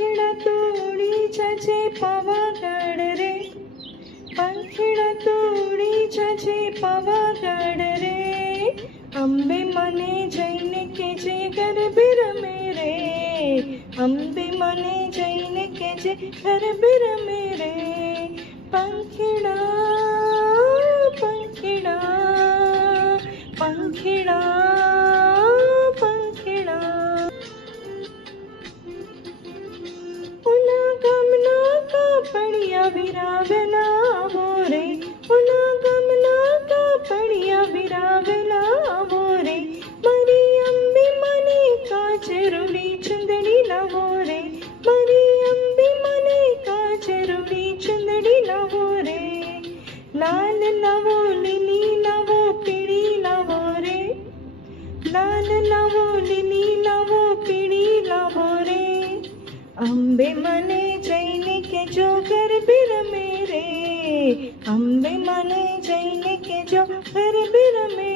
પંખીડા તોડી જજે પાવાગઢ રે, પંખીડા તોડી જજે પાવાગઢ રે, અંબે મને જઈને કેજે ગરબે રમે રે, અંબે મને જઈને કેજે ગરબે રમે રે. પંખીડા પંખીડા પંખીડા પંખીડા, ઉના ગામના કાપડિયા વિરાવેલા આવો રે, ઉના ગામના કાપડિયા વિરાવેલા આવો રે, મારી અંબે મને કાચરૂડી ચુંદડી લાવો રે, મારી અંબે મને કાચરૂડી ચુંદડી લાવો રે. લાલ લાવો લીલી લાવો પીળી લાવો રે, લાલ લાવો લીલી લાવો પીળી લાવો રે, અંબે મને જઈને કેજો ગરબે રમે રે, અંબે મને જઈને કેજો ગરબે રમે